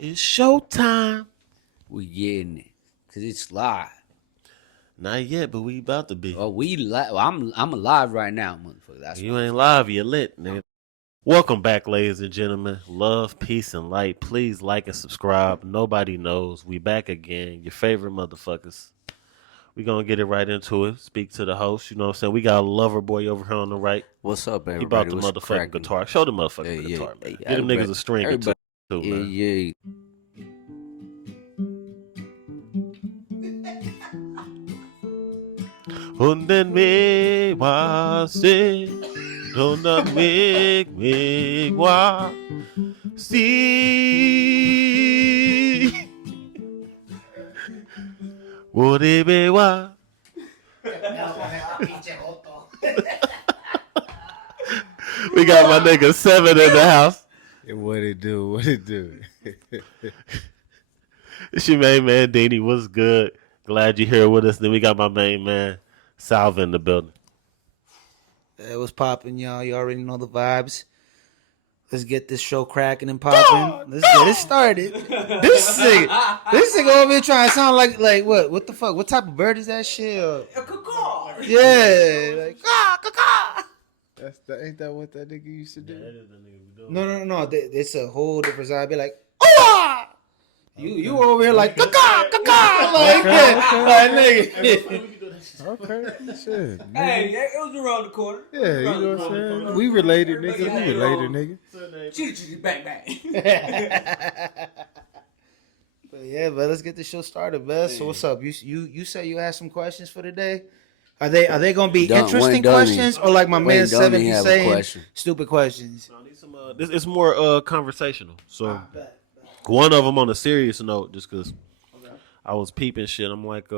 It's showtime. We getting it because it's live. Not yet, but we about to be. Oh, we live. I'm alive right now, motherfucker. That's You why. ain't live, you lit, nigga. Welcome back, ladies and gentlemen. Love, peace, and light. Please like and subscribe. Nobody knows. We back again. Your favorite motherfuckers. We gonna get it right into it. Speak to the host. You know what I'm saying? We got a lover boy over here on the right. What's up, everybody? He brought the What's motherfucking cracking? guitar. Show the motherfucking Yeah, guitar, yeah, man. yeah, Get them niggas everybody- a string or two, Yeah, man. yeah. Hunden me wase, dona me wa si. Wode be wa. We got my nigga 7 in the house. What it do? What it do? It's your main man, Danny. What's good? Glad you're here with us. Then we got my main man, Salva, in the building. It was popping, y'all. You already know the vibes. Let's get this show cracking and popping. Let's get it started. This nigga over here trying to sound like what? What the fuck? What type of bird is that shit? Yeah, like caw. Ain't that what that nigga used to do? No. It's a whole different side. Be like, oh, you were over here like caw, like that, like nigga. Okay, shit. Hey, it was around the corner. Yeah, you know what I'm saying? We related, nigga. We related, nigga. Chitty bang bang. But yeah, but let's get the show started, man. So what's up? You say you had some questions for today? Are they gonna be interesting questions or like my man Seven be saying stupid questions? No, it's more conversational. So one of them on a serious note, just because I was peeping shit. I'm like,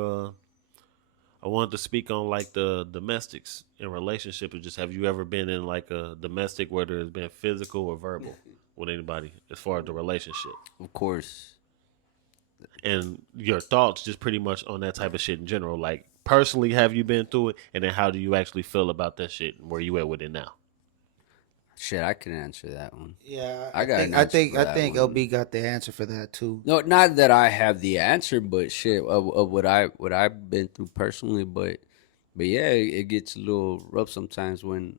I wanted to speak on like the domestics in relationships. Just have you ever been in like a domestic, whether it's been physical or verbal, with anybody as far as the relationship? Of course. And your thoughts just pretty much on that type of shit in general. Like personally, have you been through it? And then how do you actually feel about that shit? And where you at with it now? Shit, I can answer that one. Yeah, I got. I think LB got the answer for that too. No, not that I have the answer, but shit of what I've been through personally. But yeah, it gets a little rough sometimes when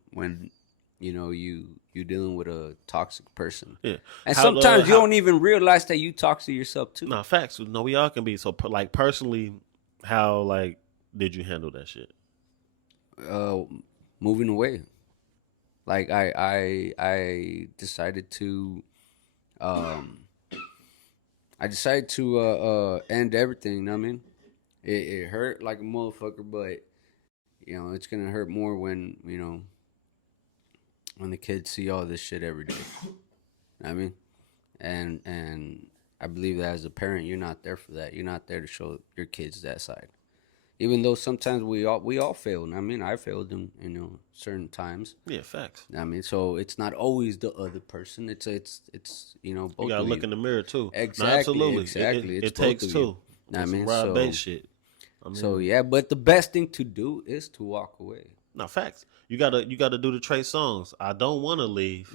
you know you're dealing with a toxic person. Yeah, and sometimes you don't even realize that you toxic yourself too. No, facts. No, we all can be. So like personally, how like did you handle that shit? Moving away. Like I decided to end everything, you know what I mean? It hurt like a motherfucker, but you know, it's gonna hurt more when, you know, when the kids see all this shit every day. You know what I mean? And I believe that as a parent you're not there for that. You're not there to show your kids that side. Even though sometimes we all fail. I mean, I failed in, you know, certain times. Yeah, facts. I mean, so it's not always the other person. It's you know, both. You gotta of look in the mirror too. Exactly. No, absolutely. Exactly. It takes two. I mean, Rob Bass shit. I mean, so yeah, but the best thing to do is to walk away. No, facts. You gotta do the Trey Songz. I don't want to leave,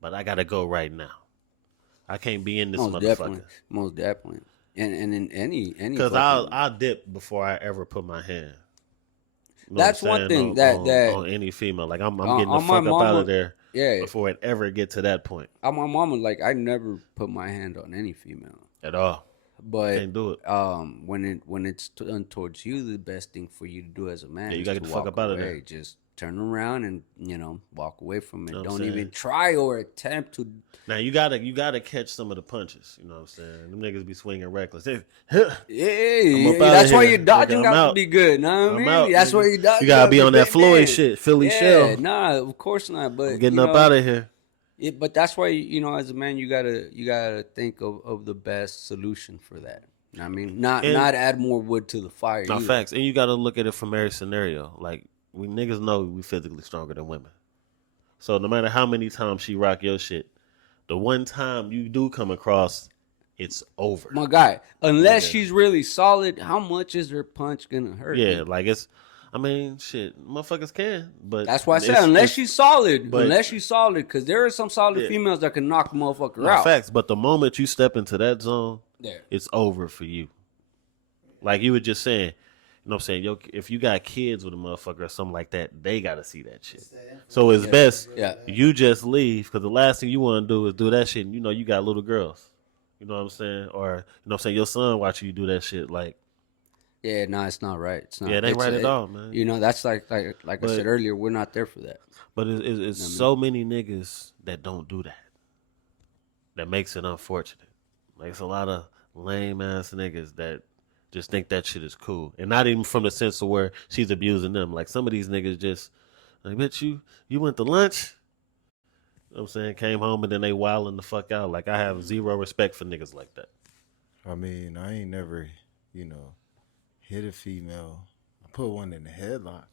but I gotta go right now. I can't be in this motherfucker. Most definitely. And in any because I'll dip before I ever put my hand. You know that's one thing that on any female. Like I'm getting the fuck up out of there. Yeah. Before it ever get to that point. On my mama, like I never put my hand on any female at all. But can't do it. When it's done towards you, the best thing for you to do as a man you is gotta to get the fuck up out of there. Just turn around and, you know, walk away from it. You know Don't even try or attempt to. Now you gotta catch some of the punches. You know what I'm saying? Them niggas be swinging reckless. Yeah, that's why your dodging got to be good. Know what I mean? That's why your dodging. You gotta be on that Floyd shit, Philly shell. Nah, of course not. But I'm getting up out of here. But that's why, you know, as a man, you gotta think of the best solution for that. I mean, not add more wood to the fire. No, facts. And you got to look at it from every scenario. Like, we niggas know we physically stronger than women. So no matter how many times she rock your shit, the one time you do come across, it's over. My guy, unless she's really solid, how much is her punch gonna hurt? Yeah, like I mean, shit, motherfuckers can, but That's why I said it's- unless it's- she's solid, but- because there are some solid Yeah. females that can knock a motherfucker no, out. facts. But the moment you step into that zone, There. it's over for you. Like you were just saying, you know what I'm saying? Yo, if you got kids with a motherfucker or something like that, they got to see that shit. So it's best Yeah. you just leave, because the last thing you want to do is do that shit. And, you got little girls. You know what I'm saying? Or, you know what I'm saying? Your son watching you do that shit. Like, Yeah, no, it's not right. It's not. yeah, it ain't it's, right at all, man. That's like I But- said earlier, we're not there for that. But it's so many niggas that don't do that. That makes it unfortunate. Like, it's a lot of lame ass niggas that just think that shit is cool. And not even from the sense of where she's abusing them. Like, some of these niggas just, like, bitch, you went to lunch? You know what I'm saying? Came home and then they wilding the fuck out. Like, I have zero respect for niggas like that. I mean, I ain't never, hit a female. I put one in the headlock.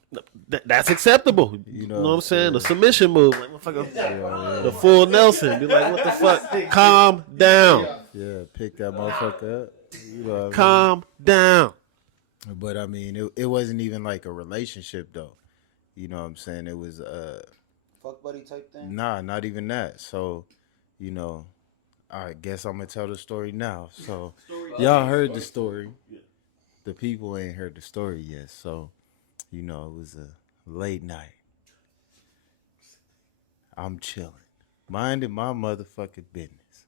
That's acceptable. You know what I'm saying? The submission move. Like, motherfucker, the full Nelson. Be like, what the fuck? Calm down. Yeah, pick that motherfucker up. You know what I mean? Calm down. But I mean, it wasn't even like a relationship though. You know what I'm saying? It was Fuck buddy type thing. nah, not even that. So, I guess I'm gonna tell the story now. So y'all heard the story. The people ain't heard the story yet. So, it was a late night. I'm chilling, minding my motherfucking business,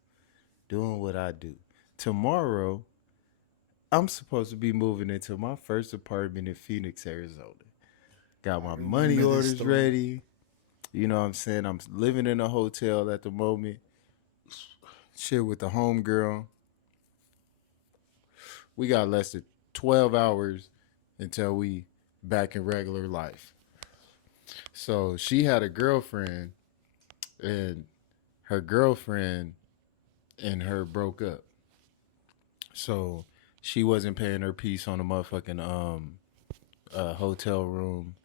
doing what I do. Tomorrow, I'm supposed to be moving into my first apartment in Phoenix, Arizona. Got my money orders ready. You know what I'm saying? I'm living in a hotel at the moment. Shit with the homegirl. We got less than 12 hours until we back in regular life. So she had a girlfriend, and her girlfriend and her broke up. So she wasn't paying her piece on the motherfucking hotel room.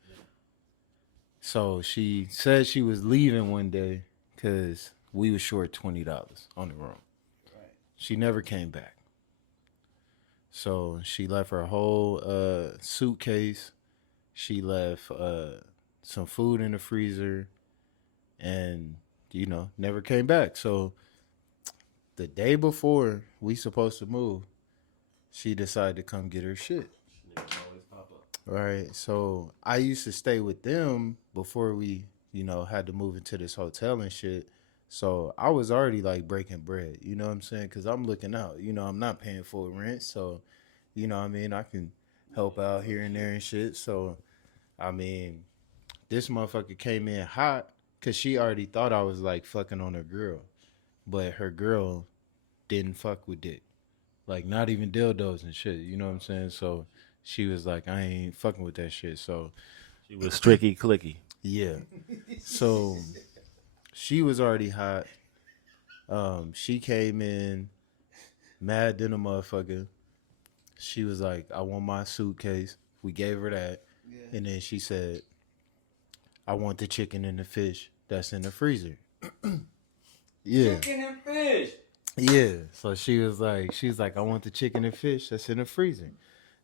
So she said she was leaving one day because we was short $20 on the room. Right. She never came back. So she left her whole suitcase. She left some food in the freezer, and never came back. So the day before we supposed to move, she decided to come get her shit. Right. So I used to stay with them before we, had to move into this hotel and shit. So I was already like breaking bread, you know what I'm saying? Because I'm looking out, I'm not paying full rent. So, I can help out here and there and shit. So, this motherfucker came in hot because she already thought I was like fucking on her girl. But her girl didn't fuck with dick. Like, not even dildos and shit, you know what I'm saying? So she was like, I ain't fucking with that shit. So She was stricky clicky. yeah. So she was already hot. She came in mad than a motherfucker. She was like, I want my suitcase. We gave her that. Yeah. And then she said, I want the chicken and the fish that's in the freezer. Yeah. Chicken and fish. Yeah. So she was like, I want the chicken and fish that's in the freezer.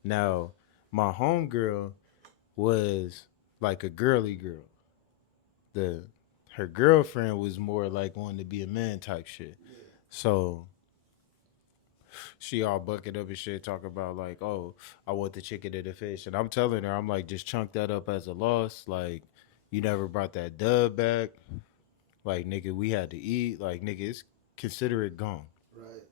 Now, my homegirl was like a girly girl. Her girlfriend was more like wanting to be a man type shit. Yeah. So she all bucket up and shit, talk about like, oh, I want the chicken and the fish. And I'm telling her, I'm like, just chunk that up as a loss. Like, you never brought that dub back. Like, nigga, we had to eat. Like, nigga, it's consider it gone. Right.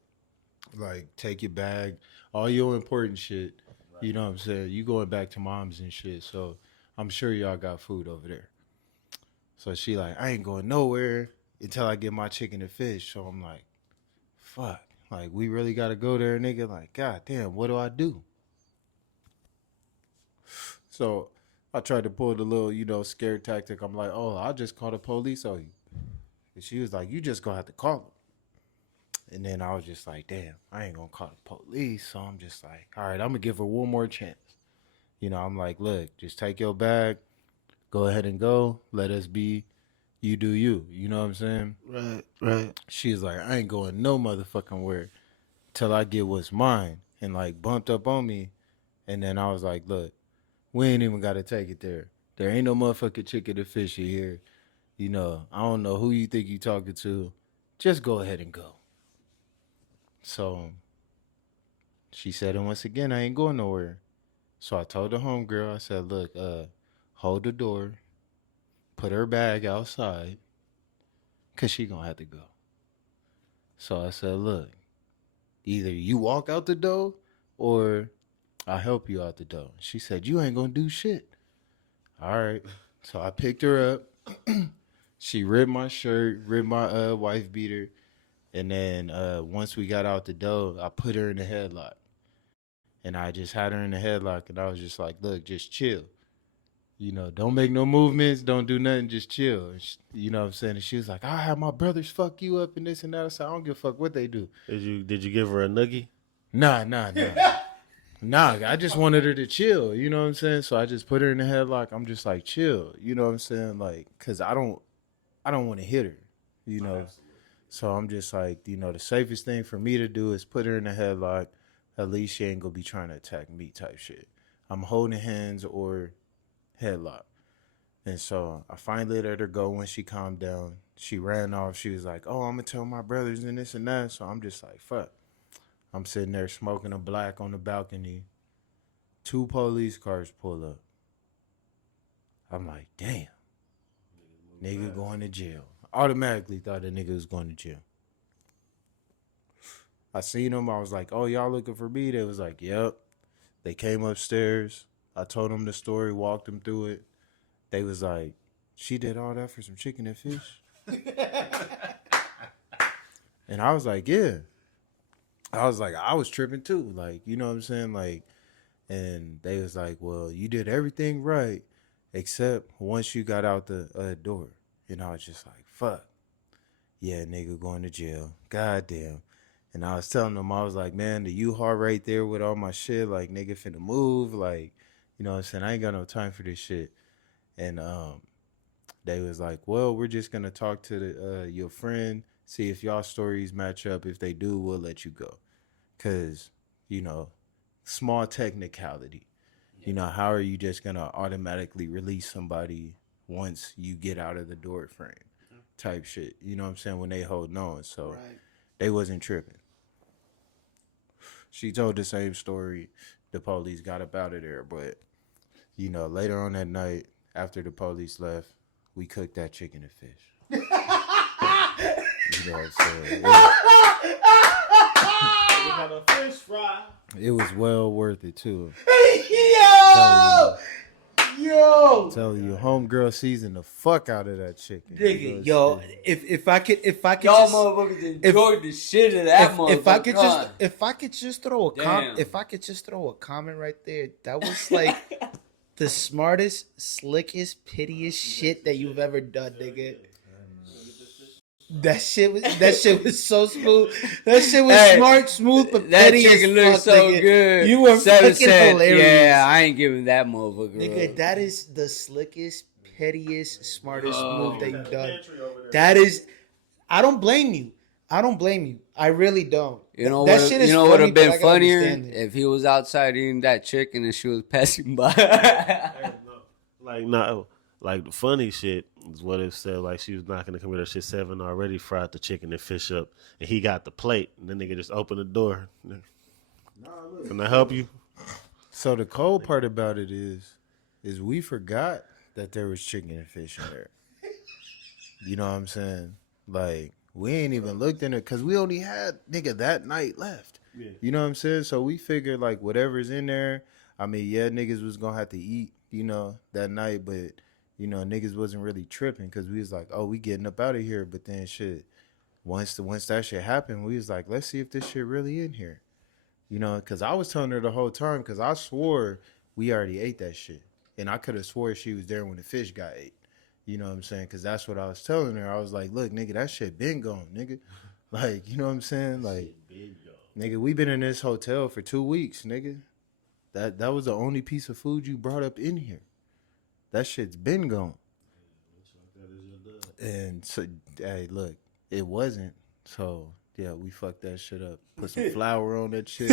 Like, take your bag, all your important shit. Right. You know what I'm saying? You going back to mom's and shit. So I'm sure y'all got food over there. So she like, I ain't going nowhere until I get my chicken and fish. So I'm like, fuck. Like, we really got to go there, nigga? Like, God damn, what do I do? So I tried to pull the little, scare tactic. I'm like, oh, I'll just call the police on you. And she was like, you just going to have to call them. And then I was just like, damn, I ain't going to call the police. So I'm just like, all right, I'm going to give her one more chance. I'm like, look, just take your bag. Go ahead and go. Let us be. You do you. You know what I'm saying? Right. She's like, I ain't going no motherfucking where till I get what's mine. And like bumped up on me. And then I was like, look, We ain't even got to take it there. There ain't no motherfucking chicken and fish here. You know, I don't know who you think you talking to. Just go ahead and go. So she said, and once again, I ain't going nowhere. So I told the homegirl, I said, look, hold the door, put her bag outside, because she going to have to go. So I said, look, either you walk out the door or I'll help you out the door. She said, you ain't going to do shit. All right. So I picked her up. She ripped my shirt, ripped my wife beater. And then once we got out the door, I put her in the headlock. And I just had her in the headlock. And I was just like, look, just chill. You know, don't make no movements. Don't do nothing. Just chill. And you know what I'm saying? And she was like, I'll have my brothers fuck you up and this and that. I said, I don't give a fuck what they do. Did you give her a noogie? Nah. Nah, I just wanted her to chill. You know what I'm saying? So I just put her in the headlock. I'm just like, chill. You know what I'm saying? Like, because I don't want to hit her. You know? So I'm just like, you know, the safest thing for me to do is put her in the headlock. At least she ain't going to be trying to attack me type shit. I'm holding hands or headlock. And so I finally let her go when she calmed down. She ran off. She was like, oh, I'm going to tell my brothers and this and that. So I'm just like, fuck. I'm sitting there smoking a black on the balcony. 2 police cars pull up. I'm like, damn. Nigga going to jail. Automatically thought the nigga was going to jail. I seen them. I was like, oh, y'all looking for me? They was like, yep. They came upstairs. I told them the story, walked them through it. They was like, she did all that for some chicken and fish? And I was like, yeah. I was like, I was tripping too. Like, you know what I'm saying? Like, and they was like, well, you did everything right except once you got out the door. And I was just like, fuck. Yeah, nigga going to jail. Goddamn. And I was telling them, I was like, man, the U-Haul right there with all my shit, like, nigga finna move. Like, you know what I'm saying? I ain't got no time for this shit. And they was like, well, we're just going to talk to your friend, see if y'all stories match up. If they do, we'll let you go. Because, you know, small technicality. You know, how are you just going to automatically release somebody once you get out of the door frame type shit? You know what I'm saying? When they hold on. So they wasn't tripping. She told the same story. The police got up out of there. But, you know, later on that night, after the police left, we cooked that chicken and fish. You know what I'm saying? Had a fish fry. It was well worth it, too. Yo! I'm telling you, homegirl seasoned the fuck out of that chicken. Nigga, yo, if I could Y'all just, motherfuckers enjoyed the shit of that motherfucker. if I could just throw a comment right there, that was like the smartest, slickest, pitiest shit that you've ever done, nigga. That shit was so smooth. That shit was smart, smooth, but that petty chicken as looked fuck, so nigga. good. You were fucking hilarious. Yeah, I ain't giving that motherfucker Nigga, up. that is the slickest, pettiest, smartest move that you've done. That is, I don't blame you. I really don't. You know that what? shit is You know what would have funny, but been I can funnier understand it. if he was outside eating that chicken and she was passing by. Like the funny shit is what it said. Like she was knocking the computer. Shit 7 already fried the chicken and fish up, and he got the plate. And the nigga just opened the door. Can I help you? So the cold part about it is we forgot that there was chicken and fish in there. You know what I'm saying? Like, we ain't even looked in it because we only had, nigga, that night left. Yeah. You know what I'm saying? So we figured, like, whatever's in there, I mean, yeah, niggas was going to have to eat, you know, that night. But, you know, niggas wasn't really tripping because we was like, oh, we getting up out of here. But then shit, once that shit happened, we was like, let's see if this shit really in here. You know, because I was telling her the whole time because I swore we already ate that shit. And I could have swore she was there when the fish got ate. You know what I'm saying? Because that's what I was telling her. I was like, look, nigga, that shit been gone, nigga. Like, you know what I'm saying? Like, nigga, we been in this hotel for 2 weeks, nigga. That was the only piece of food you brought up in here. That shit's been gone. And so, hey, look, it wasn't. So Yeah, we fucked that shit up. Put some flour on that shit.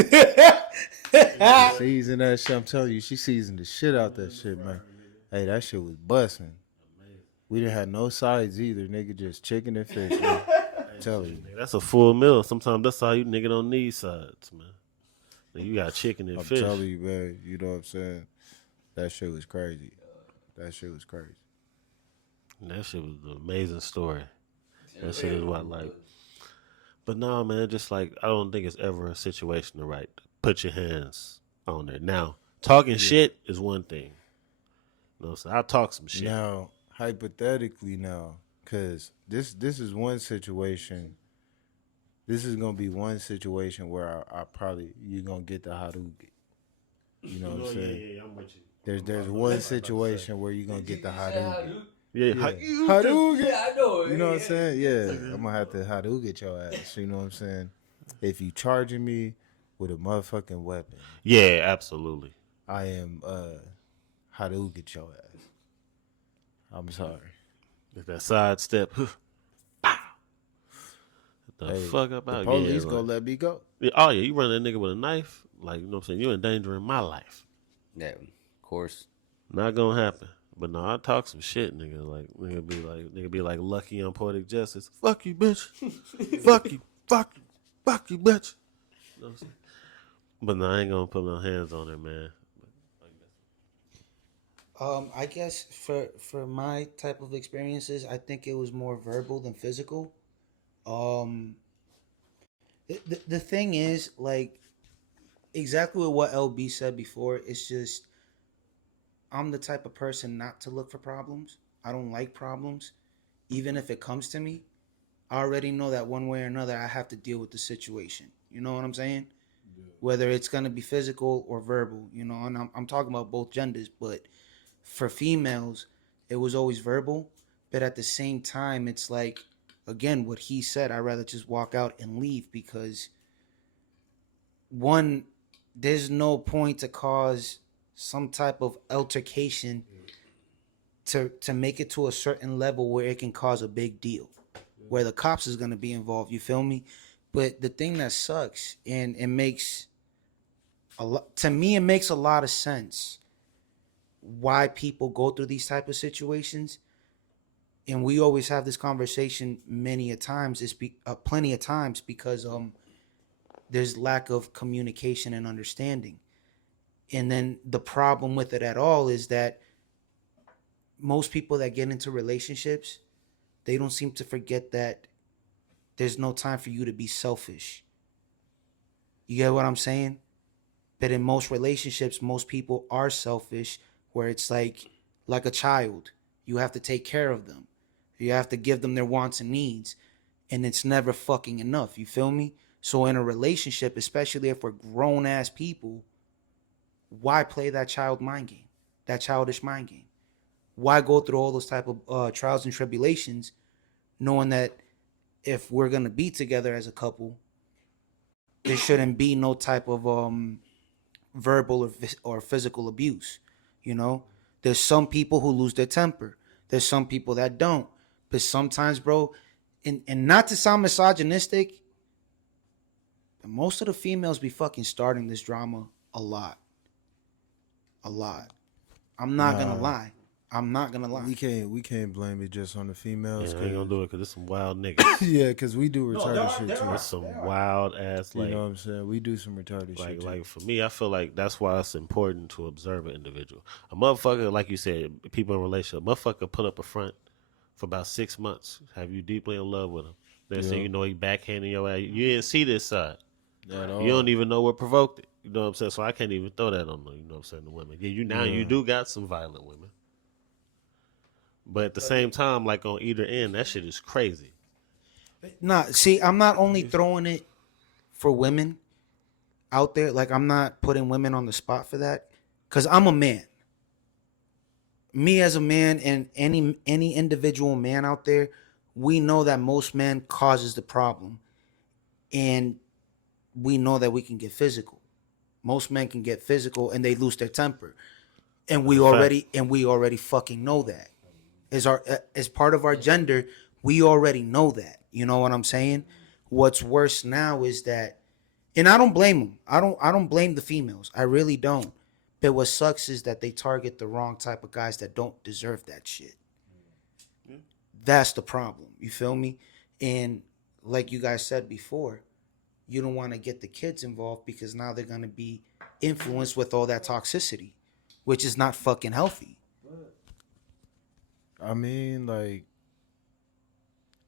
Season that shit. I'm telling you, she seasoned the shit out that shit, man. Hey, that shit was busting. We didn't have no sides either, nigga. Just chicken and fish. Man. I'm telling you. Nigga, that's a full meal. Sometimes that's all you nigga don't need sides, man. Nigga, you got chicken and I'm fish. telling you, man. You know what I'm saying? That shit was crazy. That shit was crazy. And that shit was an amazing story. That shit is what like. But no, man, just like I don't think it's ever a situation to put your hands on there. Now, talking shit is one thing. You know, so I talk some shit. Now, hypothetically, because this is one situation. This is gonna be one situation where I probably you're gonna get the Hadouken. You know what I'm saying? Yeah, I'm with you. There's one situation where you're gonna get the Hadouken. Yeah, Hadouken. Yeah, I know. You know what I'm saying? Yeah, I'm gonna have to Hadouken your ass. You know what I'm saying? If you charging me with a motherfucking weapon, yeah, absolutely. I am Hadouken your ass. I'm sorry. If that side step, the Hey, fuck up the out. police Yeah, gonna like, let me go. yeah, oh yeah, you run that nigga with a knife, like you know what I'm saying. You're endangering my life. Yeah, of course. Not gonna happen. But no, I talk some shit, nigga. Like nigga be like Lucky on Poetic Justice. Fuck you, bitch. Fuck you. Fuck you. Fuck you, bitch. You know what I'm saying? But no, I ain't gonna put no hands on her, man. I guess for my type of experiences, I think it was more verbal than physical. The thing is, like, exactly what LB said before. It's just I'm the type of person not to look for problems. I don't like problems, even if it comes to me. I already know that one way or another I have to deal with the situation. You know what I'm saying? Yeah. Whether it's gonna be physical or verbal, you know. And I'm talking about both genders, but for females, it was always verbal. But at the same time, it's like, again, what he said. I'd rather just walk out and leave because one, there's no point to cause some type of altercation to make it to a certain level where it can cause a big deal, where the cops is going to be involved. You feel me? But the thing that sucks, and it makes a lot, to me, it makes a lot of sense why people go through these type of situations. And we always have this conversation many a times, plenty of times, because there's lack of communication and understanding. And then the problem with it at all is that most people that get into relationships, they don't seem to forget that there's no time for you to be selfish. You get what I'm saying? But in most relationships, most people are selfish, where it's like a child. You have to take care of them. You have to give them their wants and needs. And it's never fucking enough. You feel me? So in a relationship, especially if we're grown-ass people, why play that child mind game, that childish mind game? Why go through all those type of trials and tribulations, knowing that if we're gonna be together as a couple, there shouldn't be no type of verbal or physical abuse. You know, there's some people who lose their temper. There's some people that don't. But sometimes, bro, and not to sound misogynistic, but most of the females be fucking starting this drama a lot. I'm not gonna lie. We can't blame it just on the females. Yeah, I ain't gonna do it because it's some wild niggas. Yeah, because we do retarded shit too. It's some wild ass, like, you know what I'm saying? We do some retarded shit too. Like for me, I feel like that's why it's important to observe an individual. A motherfucker, like you said, people in a relationship, a motherfucker put up a front for about 6 months, have you deeply in love with him. Then say, you know, he backhanding your ass. You didn't see this side. At all. You don't even know what provoked it. You know what I'm saying? So I can't even throw that on the, you know what I'm saying, the women. Yeah, you do got some violent women. But at the same time, like on either end, that shit is crazy. Nah, see, I'm not only throwing it for women out there. Like, I'm not putting women on the spot for that, because I'm a man. Me as a man, and any individual man out there, we know that most men causes the problem, and we know that we can get physical. Most men can get physical, and they lose their temper, and we already fucking know that. As part of our gender, we already know that. You know what I'm saying? What's worse now is that, and I don't blame them. I don't blame the females. I really don't. But what sucks is that they target the wrong type of guys that don't deserve that shit. That's the problem. You feel me? And like you guys said before, you don't want to get the kids involved because now they're going to be influenced with all that toxicity, which is not fucking healthy. I mean, like,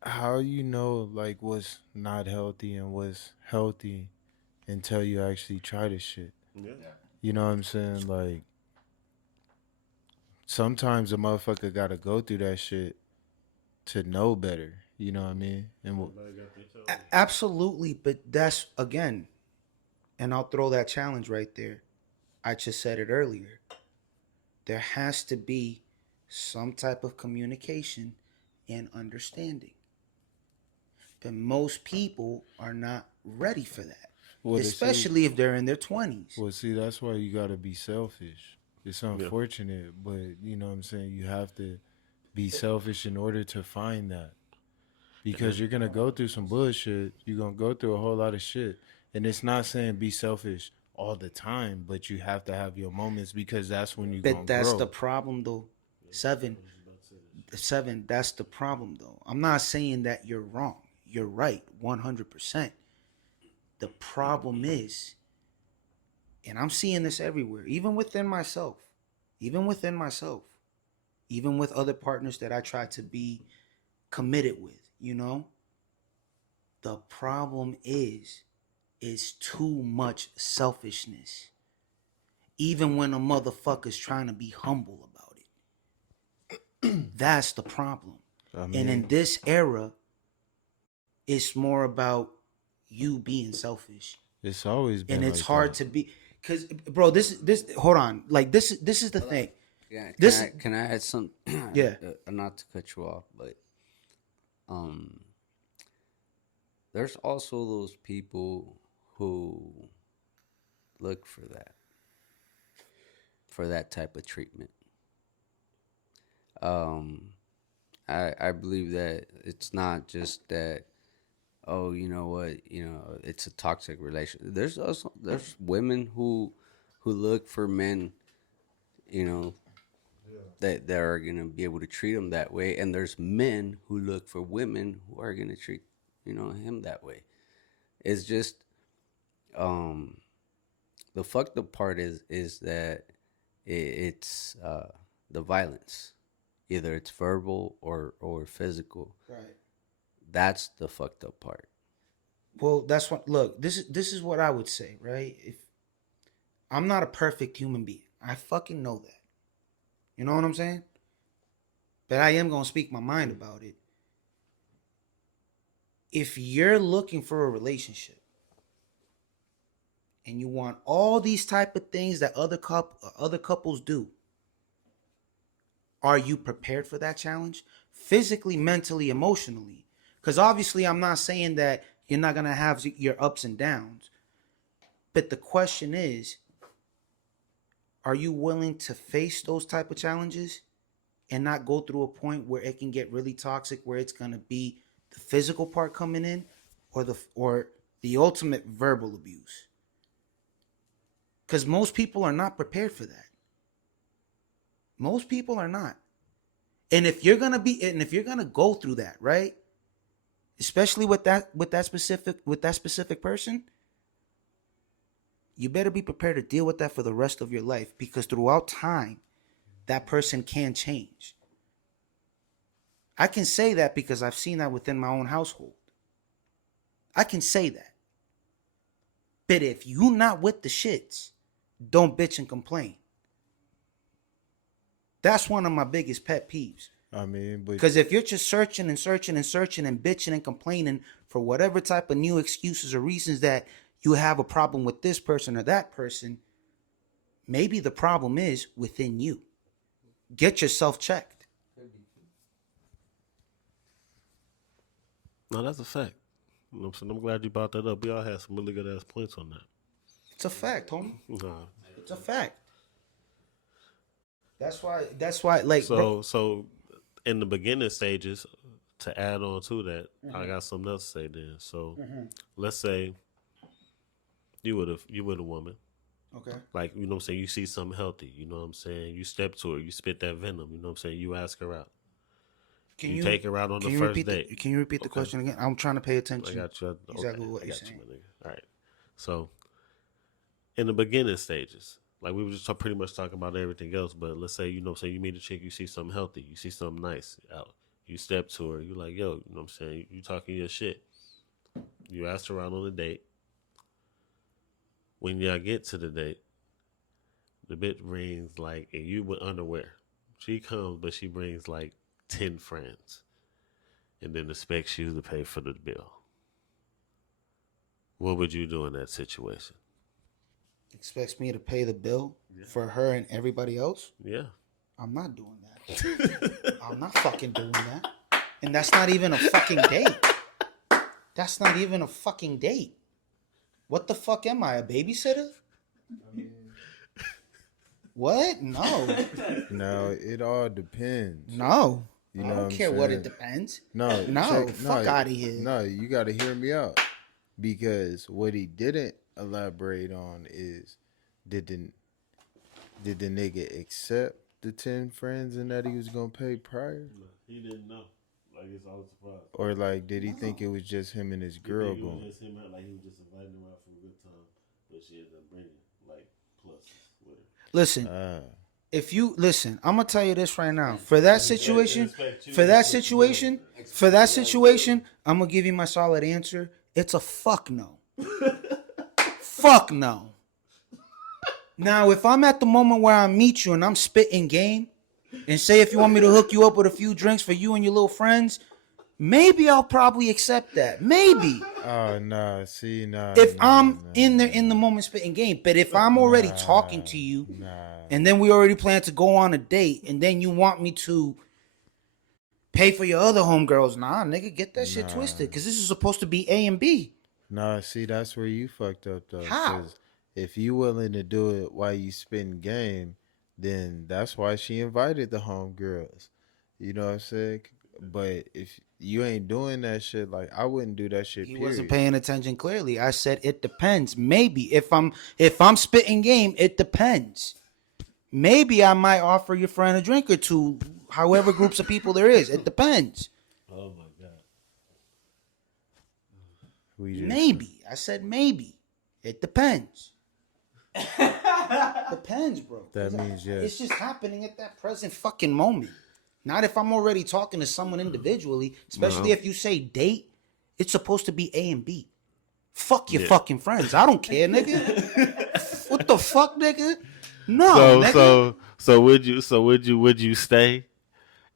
how you know, like, what's not healthy and what's healthy until you actually try this shit? Yeah. You know what I'm saying? Like, sometimes a motherfucker gotta go through that shit to know better. You know what I mean? And Absolutely, but that's again, and I'll throw that challenge right there. I just said it earlier. There has to be some type of communication and understanding. But most people are not ready for that, Well, they say- especially if they're in their 20s. Well, see, that's why you gotta be selfish. It's unfortunate, but you know what I'm saying? You have to be selfish in order to find that. Because you're gonna go through some bullshit. You're gonna go through a whole lot of shit. And it's not saying be selfish all the time, but you have to have your moments because that's when you're But gonna that's grow. the problem, though. Seven, that's the problem, though. I'm not saying that you're wrong. You're right, 100%. The problem is, and I'm seeing this everywhere, even within myself, even with other partners that I try to be committed with, you know? The problem is too much selfishness. Even when a motherfucker's trying to be humble about it. That's the problem. I mean, And in this era, it's more about you being selfish. it's always been And it's like hard that. to be, because bro, this hold on. Like this is the thing. Yeah, This- can I add some? Yeah. Not to cut you off, but there's also those people who look for that type of treatment. I believe that it's not just that. Oh, you know what? You know, it's a toxic relation. There's women who look for men, you know, that are gonna be able to treat them that way, and there's men who look for women who are gonna treat, you know, him that way. It's just, the fucked up part is that it's the violence, either it's verbal or physical. Right. That's the fucked up part. Well, that's what. Look, this is what I would say, right? If I'm not a perfect human being, I fucking know that. You know what I'm saying? But I am gonna speak my mind about it. If you're looking for a relationship and you want all these type of things that other couples do, are you prepared for that challenge? Physically, mentally, emotionally? Because obviously, I'm not saying that you're not gonna have your ups and downs, but the question is, are you willing to face those type of challenges and not go through a point where it can get really toxic, where it's gonna be the physical part coming in, or the ultimate verbal abuse? Because most people are not prepared for that. Most people are not. And if you're gonna go through that, right? Especially with that specific person, you better be prepared to deal with that for the rest of your life, because throughout time, that person can change. I can say that because I've seen that within my own household. I can say that. But if you not with the shits, don't bitch and complain. That's one of my biggest pet peeves. I mean, but Because if you're just searching and searching and searching and bitching and complaining for whatever type of new excuses or reasons that you have a problem with this person or that person, maybe the problem is within you. Get yourself checked. No, that's a fact. You know what I'm saying? I'm glad you brought that up. We all had some really good ass points on that. It's a fact, homie. Nah. It's a fact. That's why like bro, So in the beginning stages, to add on to that, I got something else to say then. So let's say you with a woman. Okay. Like, you know what I'm saying, you see something healthy, you know what I'm saying? You step to her, you spit that venom, you know what I'm saying? You ask her out. You take her out on the first date. Can you repeat the question again? I'm trying to pay I attention. got you. Exactly Okay, what I you're got you, saying. my nigga. All right. So, in the beginning stages, like we were just pretty much talking about everything else, but let's say, you know what I'm saying, you meet a chick, you see something healthy, you see something nice out. You step to her, you like, yo, you know what I'm saying? You talking your shit. You ask her out on a date. When y'all get to the date, the bitch brings like, and you with underwear. She comes, but she brings like 10 friends. And then expects you to pay for the bill. What would you do in that situation? Expects me to pay the bill for her and everybody else? Yeah. I'm not doing that. I'm not fucking doing that. And that's not even a fucking date. That's not even a fucking date. What the fuck am I, a babysitter? What? No. No, it all depends. No. You I know don't what I'm care what saying? it depends. No, No, fuck outta here. No, you got to hear me out, because what he didn't elaborate on is did the nigga accept the 10 friends and that he was gonna pay prior, He didn't know. Like, it's all a surprise. or like did he think it was just him and his girl It was going? just him, like he was just inviting her out for a good time, but she ended up bringing like pluses with her. Listen, Ah, if you listen, I'm gonna tell you this right now. For that situation, I'm gonna give you my solid answer. It's a fuck no. Fuck no. Now, if I'm at the moment where I meet you and I'm spitting game, and say if you want me to hook you up with a few drinks for you and your little friends, maybe I'll probably accept that. Maybe. oh nah, see nah. If nah, I'm nah, in there in the moment spitting game. But if I'm already talking to you, and then we already plan to go on a date, and then you want me to pay for your other homegirls, nah, nigga, get that shit twisted. Because this is supposed to be A and B. Nah, see, that's where you fucked up though. How? 'Cause if you willing to do it while you spitting game, then that's why she invited the homegirls. You know what I'm saying? But if you ain't doing that shit, like I wouldn't do that shit. He Period. wasn't paying attention clearly. I said it depends. Maybe if I'm spitting game, it depends. Maybe I might offer your friend a drink or two, however groups of people there is. It depends. Oh my god. We just, Maybe. I said maybe. It depends. Depends, bro. That means yes. It's just happening at that present fucking moment. Not if I'm already talking to someone individually, especially if you say date, it's supposed to be A and B. Fuck your fucking friends. I don't care, nigga. What the fuck, nigga? No, nigga. So would you stay?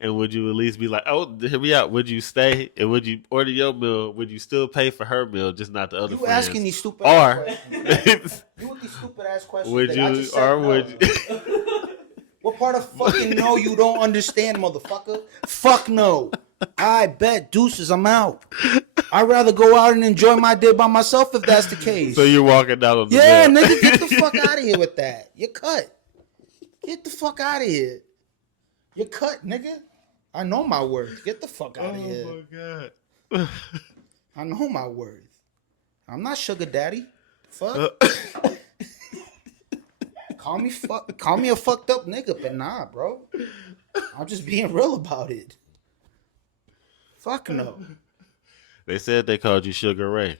And would you at least be like, oh, hear me out? Would you stay? And would you order your meal? Would you still pay for her meal, just not the other You friends? asking these stupid ass questions. Or You with these stupid ass questions. would that I you just said or no. would you? What part of fucking no you don't understand, motherfucker? Fuck no. I bet deuces, I'm out. I'd rather go out and enjoy my day by myself if that's the case. So you're walking down on the Yeah, bill. nigga, get the fuck out of here with that. You're cut. Get the fuck out of here. You're cut, nigga. I know my worth. Get the fuck out of here. Oh my god. I know my worth. I'm not sugar daddy. Fuck. Call me a fucked up nigga, but nah, bro. I'm just being real about it. Fuck no. They said they called you Sugar Ray.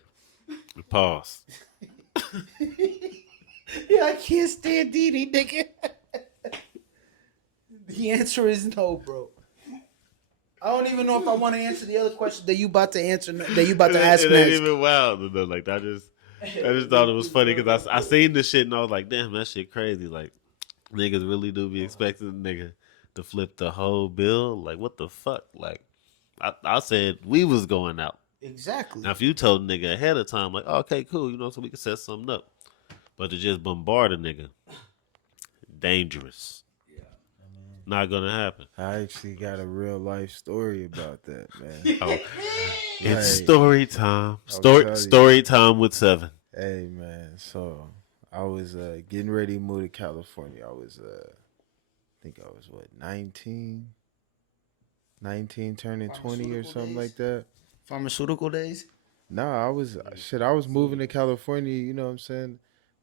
Pause. Yeah, I can't stand Didi, nigga. The answer is no, bro. I don't even know if I want to answer the other question that you about to answer. That you about to ask It ain't next. even wild though. Like I just thought it was funny because I seen this shit and I was like, damn, that shit crazy. Like niggas really do be expecting a nigga to flip the whole bill. Like what the fuck? Like I said we was going out. Exactly. Now if you told a nigga ahead of time, like oh, okay, cool, you know, so we can set something up. But to just bombard a nigga, dangerous. Not gonna happen. I actually got a real life story about that, man. Oh, it's Hey, story time. I'll tell you. Story time with Seven. Hey, man. So I was getting ready to move to California. I was, I think I was what, 19? 19 turning 20 or Pharmaceutical something days? like that. Pharmaceutical days. Nah, I was moving to California, you know what I'm saying?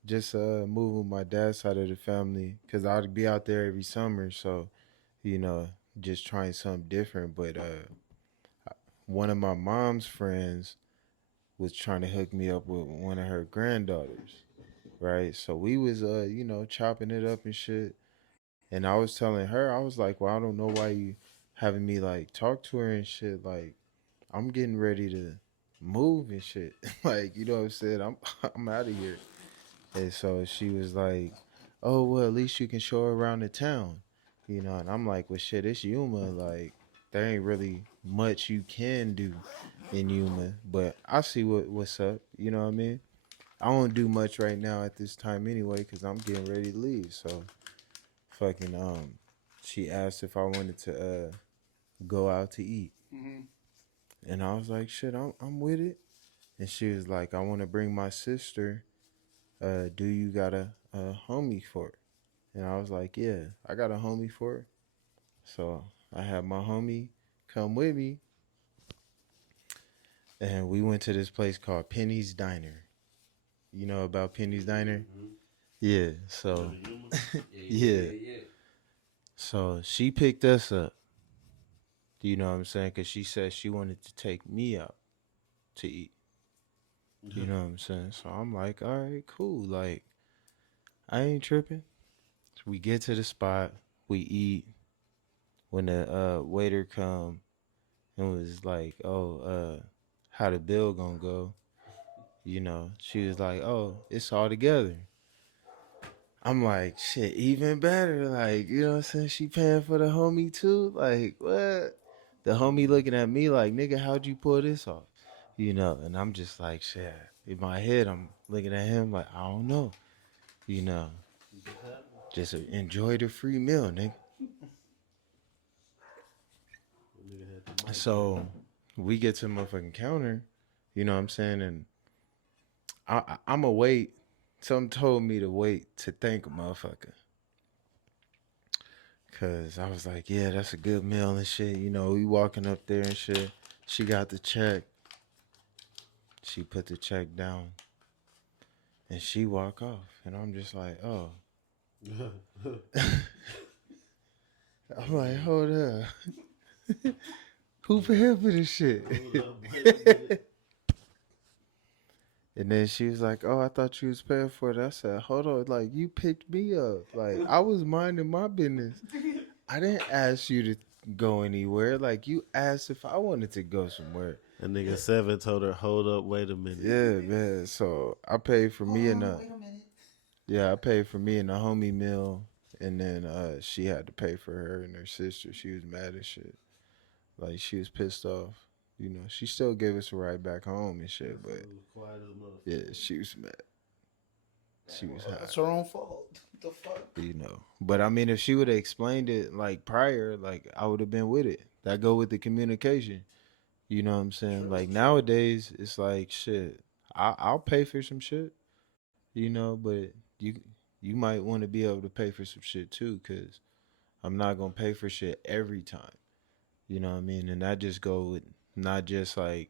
Just moving with my dad's side of the family cuz I'd be out there every summer, so you know, just trying something different, but one of my mom's friends was trying to hook me up with one of her granddaughters, right? So we was you know, chopping it up and shit. And I was telling her, I was like, "Well, I don't know why you having me like talk to her and shit. Like, I'm getting ready to move and shit. Like, you know what I'm saying? I'm out of here." And so she was like, "Oh, well, at least you can show her around the town." You know, and I'm like, "Well, shit, it's Yuma. Like, there ain't really much you can do in Yuma, but I see what's up. You know what I mean? I don't do much right now at this time anyway, because I'm getting ready to leave. So, fucking, she asked if I wanted to go out to eat. And I was like, shit, I'm with it. And she was like, I want to bring my sister. Do you got a homie for it? And I was like, yeah, I got a homie for it. So I had my homie come with me. And we went to this place called Penny's Diner. You know about Penny's Diner? Yeah. So, yeah. So she picked us up. You know what I'm saying? Because she said she wanted to take me out to eat. You know what I'm saying? So I'm like, all right, cool. Like, I ain't tripping. So we get to the spot, we eat. When the waiter come and was like, oh, how the bill gonna go? You know, she was like, oh, it's all together. I'm like, shit, even better. Like, you know what I'm saying? She paying for the homie too? Like, what? The homie looking at me like, nigga, how'd you pull this off? You know, and I'm just like, shit. In my head, I'm looking at him like, I don't know. You know, just enjoy the free meal, nigga. So we get to the motherfucking counter, you know what I'm saying? And I'm a wait. Something told me to wait to thank a motherfucker. Cause I was like, yeah, that's a good meal and shit. You know, we walking up there and shit. She got the check. She put the check down. And she walk off. And I'm just like, oh. I'm like, hold up. Who paying for this shit? And then she was like, oh, I thought you was paying for it. I said, hold on, like, you picked me up. Like, I was minding my business. I didn't ask you to go anywhere. Like, you asked if I wanted to go somewhere. That nigga Seven told her, hold up, wait a minute. Yeah, man. So I paid for me and I paid for me and the homie meal. And then she had to pay for her and her sister. She was mad as shit. Like, she was pissed off. You know, she still gave us a ride back home and shit, but yeah, she was mad. She was hot. That's her own fault. What the fuck? You know, but I mean, if she would have explained it like prior, like I would have been with it. That go with the communication. You know what I'm saying? Like nowadays, it's like shit. I'll pay for some shit. You know, but you might want to be able to pay for some shit too, cause I'm not gonna pay for shit every time. You know what I mean? And that just go with not just like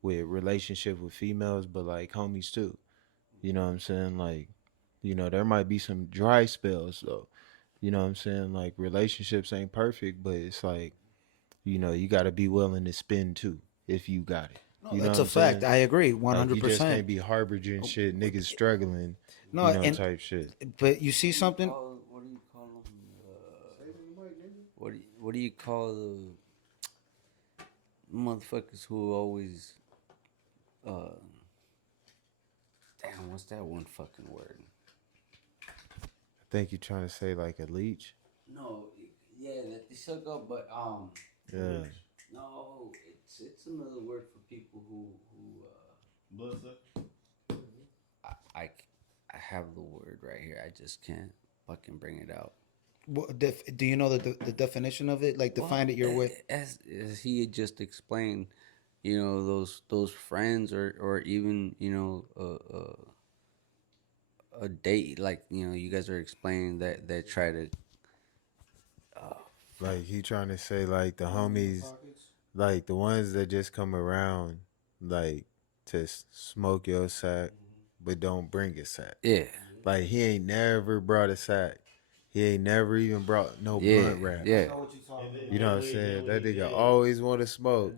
with relationship with females, but like homies too. You know what I'm saying? Like, you know, there might be some dry spells though. You know what I'm saying? Like relationships ain't perfect, but it's like, you know, you gotta be willing to spend too if you got it. No, You know that's what a I'm fact. saying? I agree, Like you just 100%. can't be harboring shit, niggas struggling, No, you know, and type shit. but you see something? What do you call them? What do you call the motherfuckers who always uh damn, what's that one fucking word? I think you're trying to say like a leech. No, yeah, that they suck up, but Yeah. no, it's another word for people who I have the word right here. I just can't fucking bring it out. Do you know the definition of it? Like define it your way. As he had just explained, you know, those friends or even, you know, a date, like, you know, you guys are explaining that try to Like he trying to say like the homies, like the ones that just come around, like to smoke your sack, but don't bring a sack. Yeah, Like he ain't never brought a sack. He ain't never even brought no yeah, blunt wrap. yeah. You know what I'm saying? That nigga always want to smoke.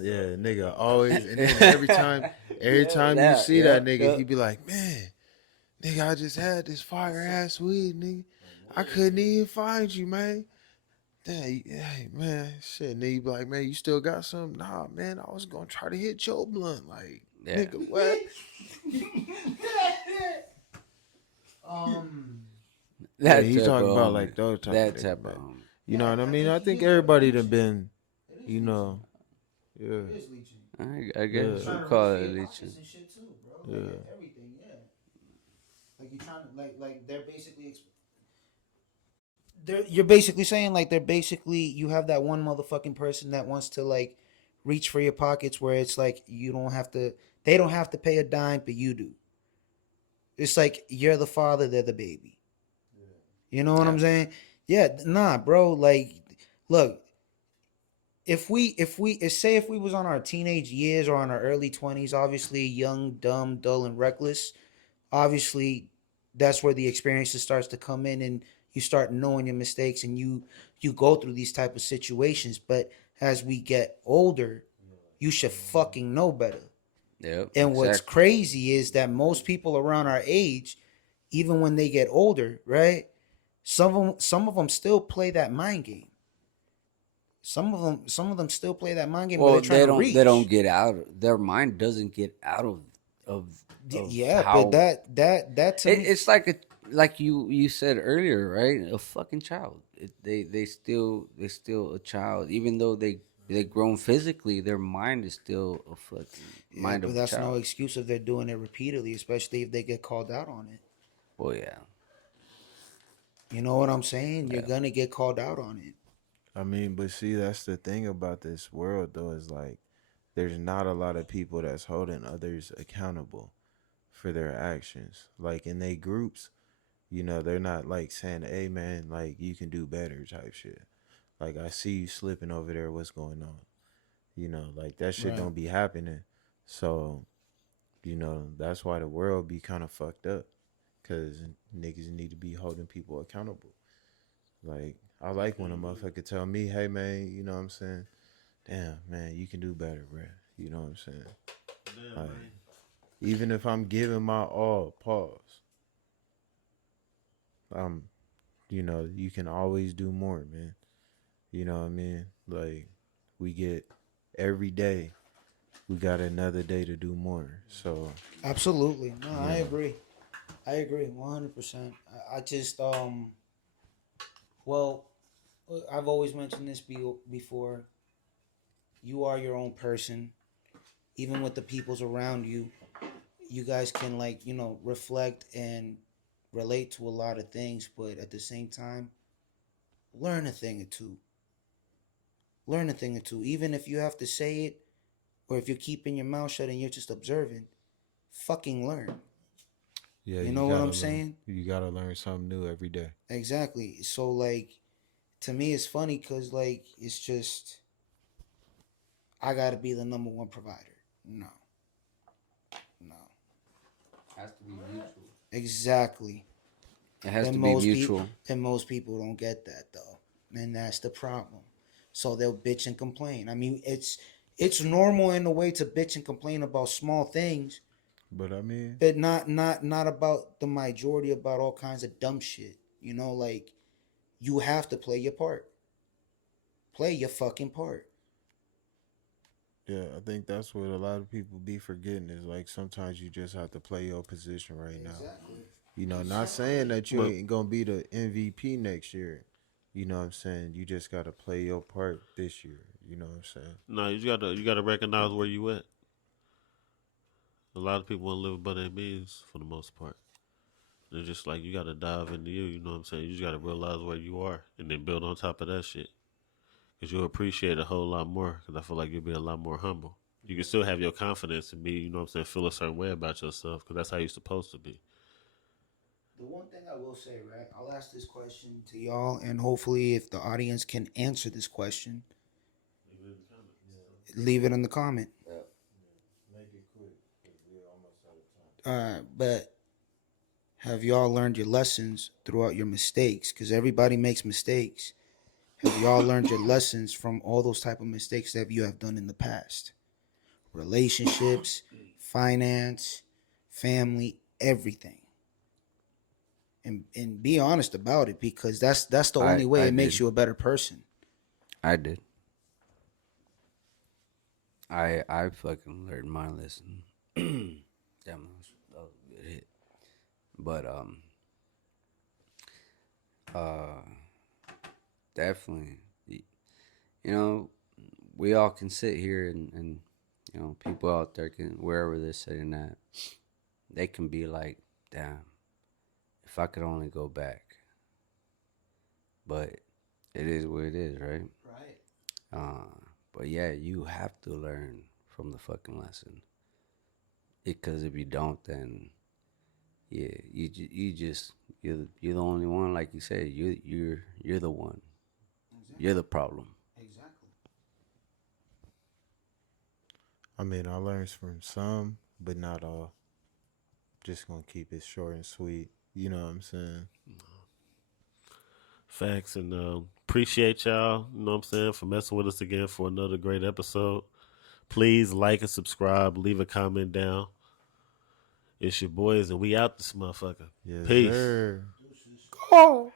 Yeah, nigga always. And then every time you see that nigga, he be like, man, nigga, I just had this fire ass weed, nigga. I couldn't even find you, man. Damn, hey, man, shit, nigga, you be like, man, you still got some? Nah, man, I was gonna try to hit your blunt, like, Yeah. nigga, what? Yeah, That he type talking of about homie. like those type That of type niggas, of man. homie. You know what I mean? I think everybody done been, you know, yeah, I guess Yeah. you call it leeching. yeah. Everything, yeah. Like you're trying to like they're basically you're basically saying like they're basically you have that one motherfucking person that wants to like reach for your pockets where it's like you don't have to they don't have to pay a dime but you do. It's like you're the father, they're the baby. You know what I'm saying? Yeah, nah, bro. Like, look, if we was on our teenage years or on our early 20s, obviously young, dumb, dull, and reckless, obviously that's where the experiences starts to come in and you start knowing your mistakes and you go through these type of situations. But as we get older, you should fucking know better. Yep. And what's exactly. crazy is that most people around our age, even when they get older, right? Some of them still play that mind game. Some of them still play that mind game where Well, they're trying to reach. they don't get out. Their mind doesn't get out of Yeah, how, but that to me, it's like like you said earlier, right? A fucking child. They still a child, even though they grown physically. Their mind is still a fucking yeah, mind but of a that's no child. excuse if they're doing it repeatedly, especially if they get called out on it. Well, yeah. You know what I'm saying? You're Yeah. gonna get called out on it. I mean, but see, that's the thing about this world, though, is like there's not a lot of people that's holding others accountable for their actions. Like in they groups, you know, they're not like saying, hey, man, like you can do better type shit. Like I see you slipping over there. What's going on? You know, like that shit Right. don't be happening. So, you know, that's why the world be kind of fucked up. Cause niggas need to be holding people accountable. Like, I like when a motherfucker tell me, hey man, you know what I'm saying? Damn, man, you can do better, bro. You know what I'm saying? Damn, Like, man. even if I'm giving my all, pause. You know, you can always do more, man. You know what I mean? Like, we get every day, we got another day to do more. So, Absolutely. No, I Yeah. agree. I agree 100%. I just well, I've always mentioned this before. You are your own person. Even with the peoples around you, you guys can like, you know, reflect and relate to a lot of things, but at the same time, learn a thing or two. Learn a thing or two. Even if you have to say it or if you're keeping your mouth shut and you're just observing, fucking learn. yeah, You know what gotta I'm learn. saying? You gotta learn something new every day. Exactly. So like to me it's funny cuz like it's just I got to be the number one provider. No. No. Has to be mutual. Exactly. It has And to be mutual. And most people don't get that though. And that's the problem. So they'll bitch and complain. I mean, it's normal in a way to bitch and complain about small things, But I mean, but not about the majority about all kinds of dumb shit. You know, like you have to play your part. Play your fucking part. yeah, I think that's what a lot of people be forgetting is like sometimes you just have to play your position right now. You know, not saying that you Well- ain't gonna be the MVP next year. You know what I'm saying? You just gotta play your part this year. You know what I'm saying? No, you gotta recognize where you at. A lot of people want to live above their means for the most part. It's just like you gotta dive into you. You know what I'm saying? You just gotta realize where you are and then build on top of that shit. Cause you'll appreciate a whole lot more. Cause I feel like you'll be a lot more humble. You can still have your confidence and be, you know what I'm saying, feel a certain way about yourself. Cause that's how you're supposed to be. The one thing I will say, right? I'll ask this question to y'all, and hopefully, if the audience can answer this question, leave it in the comment. Make it quick because we're almost out of time. But have y'all learned your lessons throughout your mistakes? Because everybody makes mistakes. Have y'all learned your lessons from all those type of mistakes that you have done in the past? Relationships, finance, family, everything. And be honest about it, because that's the only way I it makes did. you a better person. I did. I fucking learned my lesson. Damn, that was a good hit. But definitely, you know, we all can sit here and you know, people out there can, wherever they're sitting at, they can be like, damn, if I could only go back. But it is what it is, right? Right. But yeah, you have to learn from the fucking lesson. Because if you don't, then yeah, you're the only one. Like you said, you're the one. Exactly. You're the problem. Exactly. I mean, I learned from some, but not all. Just gonna keep it short and sweet. You know what I'm saying? Facts, and appreciate y'all, you know what I'm saying, for messing with us again for another great episode. Please like and subscribe, leave a comment down. It's your boys, and we out this motherfucker. Yes, Peace. sir. Go.